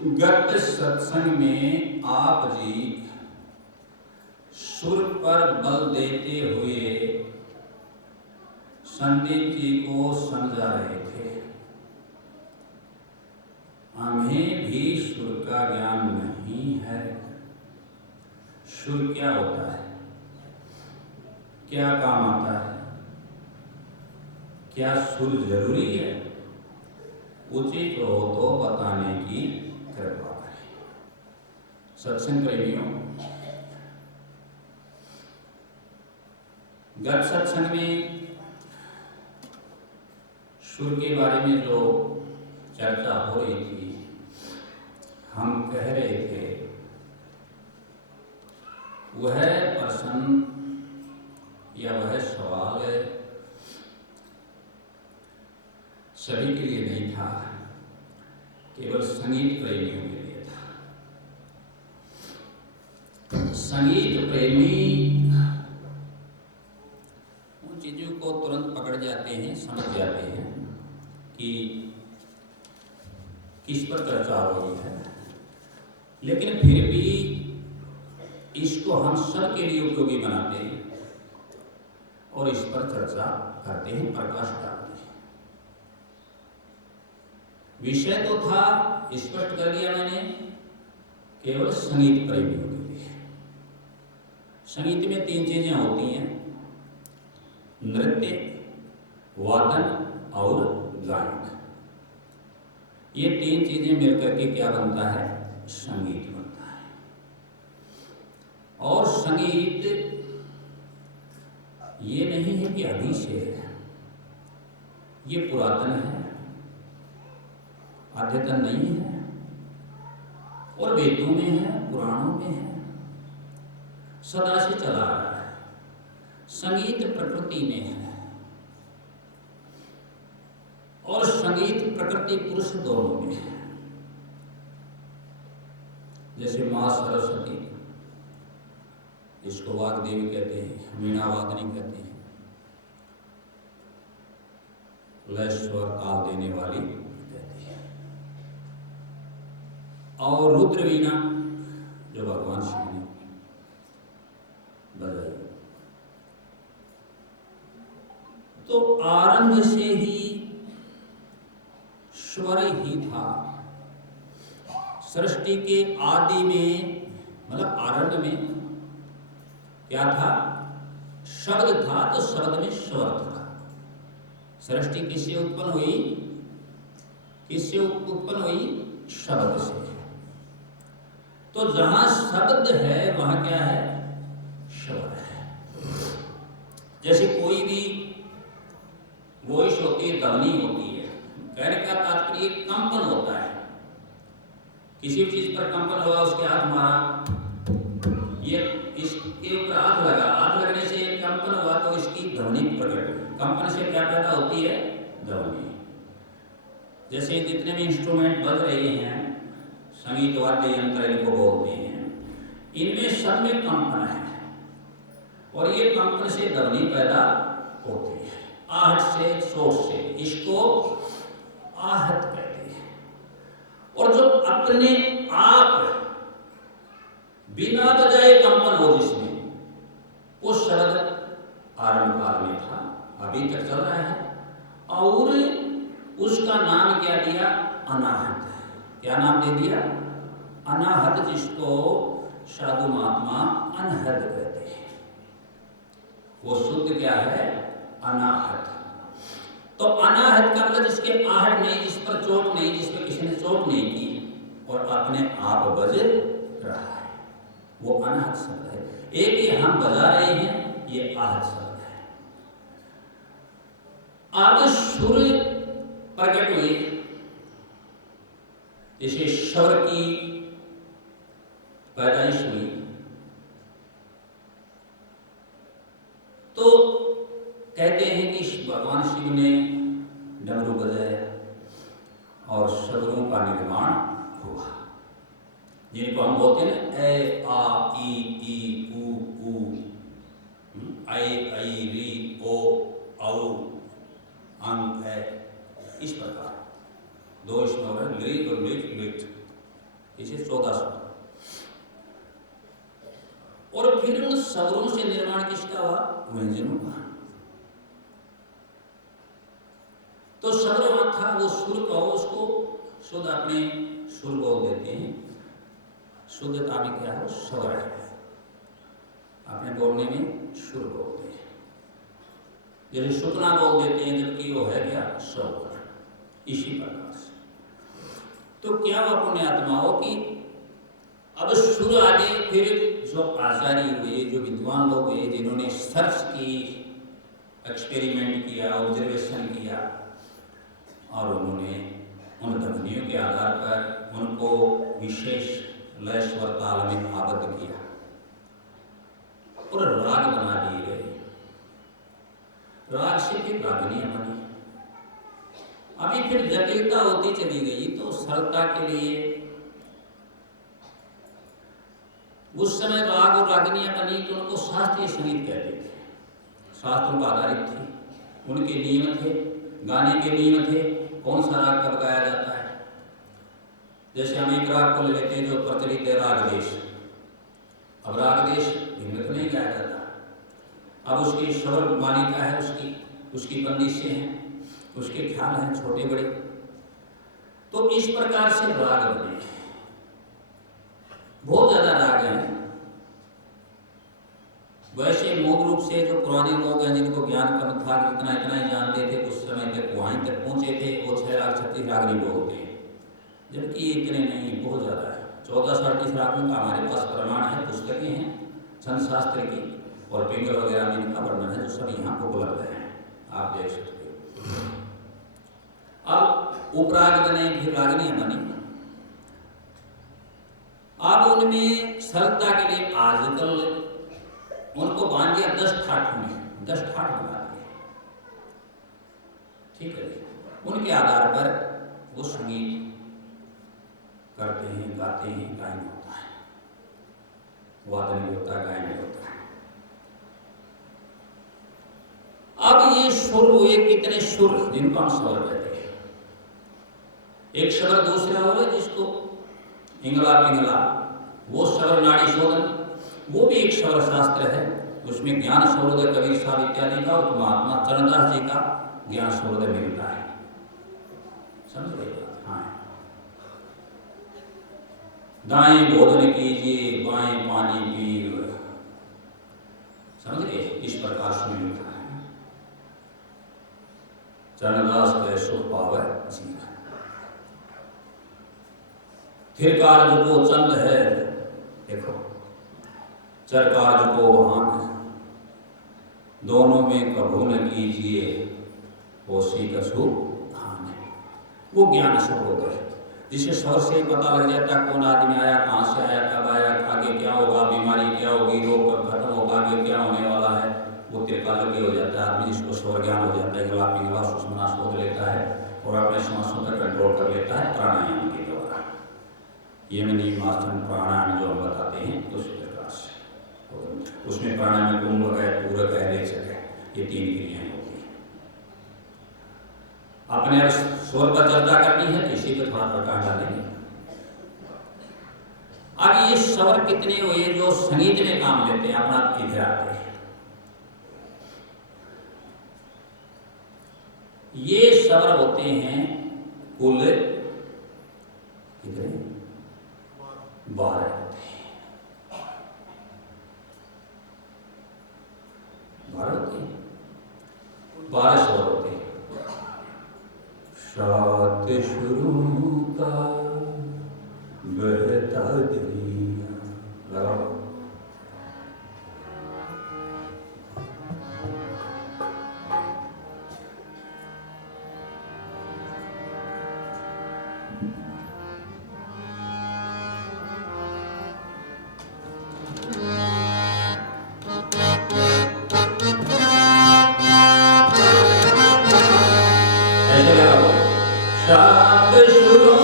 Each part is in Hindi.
गत सत्संग में आप जी सुर पर बल देते हुए संदीप जी को समझा रहे थे। हमें भी सुर का ज्ञान नहीं है। सुर क्या होता है, क्या काम आता है, क्या सुर जरूरी है? उचित हो तो बताने की कृपा करें। सत्संग प्रेमियों, गत सत्संग में सुर के बारे में जो चर्चा हो रही थी, हम कह रहे थे वह प्रश्न या वह सवाल सभी के लिए नहीं था, केवल संगीत प्रेमियों के लिए था। संगीत प्रेमी उन चीजों को तुरंत पकड़ जाते हैं, समझ जाते हैं कि किस पर चर्चा हो रही है, लेकिन फिर भी इसको हम सब के लिए उपयोगी बनाते हैं और इस पर चर्चा करते हैं, प्रकाश डालते हैं। विषय तो था, स्पष्ट कर दिया मैंने, केवल संगीत प्रेमियों के लिए। संगीत में 3 चीजें होती हैं, नृत्य, वादन और गायन। ये 3 चीजें मिलकर के क्या बनता है? संगीत बनता है। और संगीत ये नहीं है कि अभी से है, ये पुरातन है, अद्यतन नहीं है, और वेदों में है, पुराणों में है, सदा से चला आ रहा है। संगीत प्रकृति में है, और संगीत प्रकृति पुरुष दोनों में है। जैसे माँ सरस्वती, इसको वाग्देवी कहते हैं, वीणा वादनी कहते हैं, लय स्वर ताल देने वाली कहते हैं, और रुद्र वीणा जो भगवान शिव ने बजाई। तो आरंभ से ही स्वर ही था। सृष्टि के आदि में, मतलब आरंभ में क्या था? शब्द था, तो शब्द में स्वर था। सृष्टि किससे उत्पन्न हुई? किससे उत्पन्न हुई? शब्द से। तो जहां शब्द है वहां क्या है? स्वर है। जैसे कोई भी वॉइस होती है, ध्वनि होती है, कहने का तात्पर्य कंपन होता है। किसी भी चीज पर कंपन हुआ, उसके हाथ मारा, ये इसके ऊपर हाथ लगा, हाथ लगने से कंपन हुआ, तो इसकी ध्वनि प्रकट। कंपन से क्या पैदा होती है? ध्वनि। जैसे जितने भी इंस्ट्रूमेंट बज रहे हैं, संगीत वाद्य यंत्र इनको बोलते हैं, इनमें सब में कंपन है, और ये कंपन से ध्वनि पैदा होती है, आहट से, शोर से। इसको आहट कहते हैं। और जो अपने आप बिना बजाए कंपन हो जिसमें, वो शब्द आरंभ काल में था, अभी तक चल रहा है, और उसका नाम क्या दिया? अनाहत। क्या नाम दे दिया? अनाहत, जिसको साधु महात्मा अनहद कहते हैं। वो शुद्ध क्या है? अनाहत। तो अनाहत का मतलब जिसके आहट नहीं, जिस पर चोट नहीं, जिस पर किसी ने चोट नहीं की, और अपने आप बज रहा है, वो अनाहत शब्द है। एक ही हम बजा रहे हैं, ये आहत शब्द है। अब सुर प्रकट हुई, जैसे स्वर की पैदाइश हुई, तो कहते हैं कि भगवान शिव ने डमरू बजाया और स्वरों का निर्माण हुआ, जिनको हम बोलते हैं ए आ ई ई उ ऊ, आई री ओ औ अंग है। इस प्रकार 2 स्वर लिट और लिट लिट। इसे 14 स्वर। और फिर उन स्वरों से निर्माण किसका हुआ? व्यंजनों का। तो स्वर था वो सुर कहो उसको, शुद्ध अपने सुर बोल देते हैं। शुद्धता में क्या है? स्वर है, अपने बोलने में सुर बोलते हैं। जैसे सुतना बोल देते हैं जबकि वो है क्या? स्वर। इसी प्रकार से तो क्या हुआ पुण्यात्माओं की अब सुर आगे फिर जो आचार्य हुए, जो विद्वान लोग हुए, जिन्होंने सर्च की, एक्सपेरिमेंट किया, ऑब्जर्वेशन किया और उन्होंने उन ध्वनियों के आधार पर उनको विशेष लय स्वर ताल में आबद्ध किया और राग बना दिए गए। राग से फिर रागनियां बनी। अभी फिर जटिलता होती चली गई तो सरलता के लिए उस समय राग और रागनियां बनी तो उनको शास्त्रीय संगीत कहते थे। शास्त्रों पर आधारित थी, उनके नियम थे, गाने के नियम थे, कौन सा राग कब गाया जाता है। जैसे हम एक राग को ले लेते हैं जो प्रचलित है राग देश। अब राग देश भिन्न तो नहीं गाया जाता। अब उसकी स्वर मालिका है, उसकी बंदिशें हैं, उसके ख्याल हैं छोटे बड़े। तो इस प्रकार से राग बने, बहुत ज्यादा राग हैं। वैसे मूल रूप से जो पुराने लोग हैं जिनको ज्ञान कम था, इतना इतना ही जानते थे, कुछ समय तक वहीं तक पहुंचे थे, वो 6 राग 36 राग नहीं बोलते हैं, जबकि इतने नहीं, बहुत ज़्यादा है। 14-38 रागों का हमारे पास प्रमाण है, पुस्तकें हैं छंद शास्त्र की और पिंगल वगैरह में इनका वर्णन है, जो सब यहाँ को उपलब्ध है, आप देख सकते हो। अब उपराग बने, फिर रागनियां बनी। अब उनमें सरलता के लिए आजकल उनको बांध दिया 10 ठाठ में, 10 ठाठ बना दिए, ठीक है। उनके आधार पर वो संगीत करते हैं, गाते हैं, गायन होता है, वादन भी होता है, गायन भी होता है। अब ये सुर हुए कितने सुर, जिनको हम स्वर कहते हैं। एक स्वर दूसरा हो है जिसको इंगला पिंगला, वो स्वर नाड़ी शोधन, वो भी एक स्वर शास्त्र है। उसमें ज्ञान सूर्योदय कबीर साहब इत्यादि का और महात्मा चरणदास जी का ज्ञान सूर्योदय मिलता है, समझ रहे? हाँ, दाएं भोजन कीजिए, बाएं पानी पीजिए, समझ रहे? इस प्रकार से मिलता है। चरणदास के सुख पावे जी। फिर कार्य को चंद है, देखो चर कार्य को वहां, दोनों में कभू न कीजिए ओसी कछु धान है। वो ज्ञान सूर्योदय है, जिसे स्वर से पता लग जाता है कौन आदमी आया, कहाँ से आया, कब आया, आगे क्या होगा, बीमारी क्या होगी, रोग कब खत्म होगा, आगे क्या होने वाला है, वो त्रिकालज्ञ हो जाता है आदमी, जिसको स्वर ज्ञान हो जाता है। गला पिंगला सुषुम्ना शोध लेता है और अपने सांसों पर कंट्रोल कर लेता है प्राणायाम के द्वारा। ये में नियमासन प्राणायाम जो हम बताते हैं उस प्रकार से, उसमें प्राणायाम में कुंभ है, पूरक है, रेचक है, ये 3 क्रियाएं होती हैं। अपने स्वर पर चर्चा करनी है, इसी पर थोड़ा प्रकाश डालेंगे। अब ये स्वर कितने हुए जो संगीत में काम लेते हैं, अपना इधर आते हैं। ये स्वर होते हैं कुल कितने? 12 होते हैं, 12 होते हैं, 12 स्वर होते हैं। सात शुरू का बहता दरिया, लगाओ। ऐसे लगाओ। सात शुरू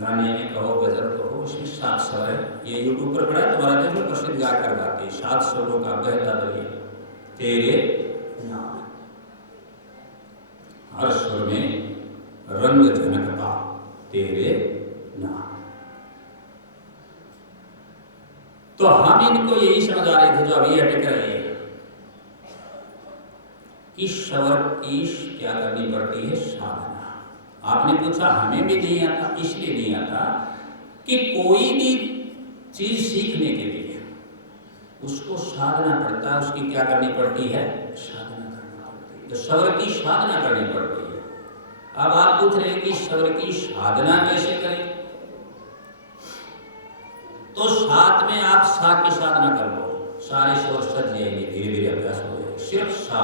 गाने में कहो, गजल कहो, इसमें 7 स्वर है। ये यूट्यूब पर पड़ा तुम्हारा देख लो, प्रसिद्ध गाकर गाते 7 स्वरों का बहता दरिया तेरे नाम। हर स्वर में रंग झनकता तेरे नाम। तो हम इनको यही समझ आ रहे थे जो अभी अटक रहे हैं कि स्वर की क्या करनी पड़ती है, साधना। आपने पूछा हमें भी नहीं आता, इसलिए नहीं आता कि कोई भी चीज सीखने के लिए उसको साधना पड़ता है, उसकी क्या करनी पड़ती है, साधना करनी पड़ती है। तो स्वर की साधना करनी पड़ती है। अब आप पूछ रहे हैं कि स्वर की साधना कैसे करें, तो साथ में आप सा की साधना कर लो, सारे स्वर सज जाएंगे, धीरे धीरे अभ्यास हो जाएगा। सिर्फ सा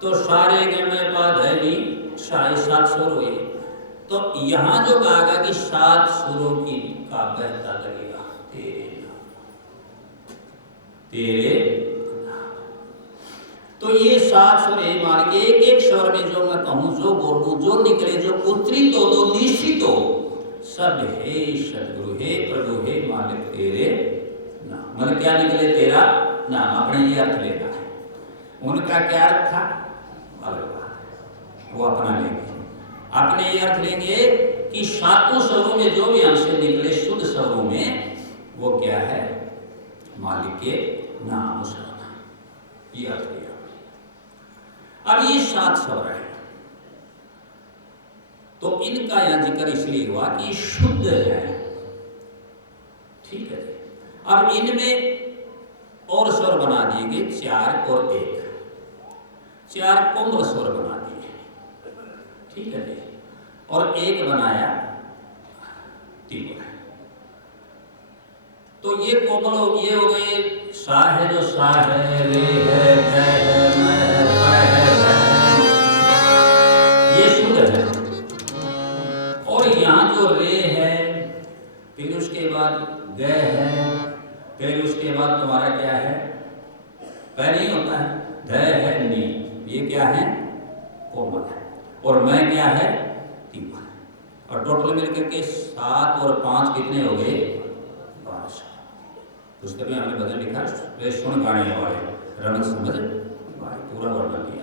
तो सारे में पाद है भी 7 सुर हुए। तो यहाँ जो कहा गया कि 7 सुरों की का बहता लगेगा तेरे नाम। तो ये 7 सुर मान के एक एक स्वर में जो मैं कहूँ, जो बोलूँ, जो निकले, जो उतरी तो दो निश्चित हो, सब हे सदगुरु, हे प्रभु, हे मालिक तेरे नाम। मतलब क्या निकले, तेरा नाम। अपने ये अर्थ लेना है। उनका क्या अर्थ था, वो अपना लेंगे। अपने ये अर्थ लेंगे कि 7 स्वरों में जो भी अंश निकले शुद्ध स्वरों में, वो क्या है, मालिक के नाम उसका, ये अर्थ लिया। अब ये 7 स्वर है, तो इनका यहां जिक्र इसलिए हुआ कि शुद्ध है, ठीक है। अब इनमें और स्वर बना दिए गए 4 और 1, 4 कोमल स्वर बना दिए, ठीक है, और 1 बनाया तीव्र। तो ये कोमल ये हो गए, सा है जो सा है, रे है, ध है, म है, प है, ये शुद्ध है। और यहाँ जो रे है, फिर उसके बाद ग है, फिर उसके बाद तुम्हारा क्या है, प नहीं होता है, ध है, नी, ये क्या है, कोमल है। और मैं क्या है, तीव्र है। और टोटल मिलकर के 7 और 5 कितने हो गए, 12। पुस्तक में हमने बदल लिखा, सुन गाने वाले रमन समझ पूरा वर्णन किया।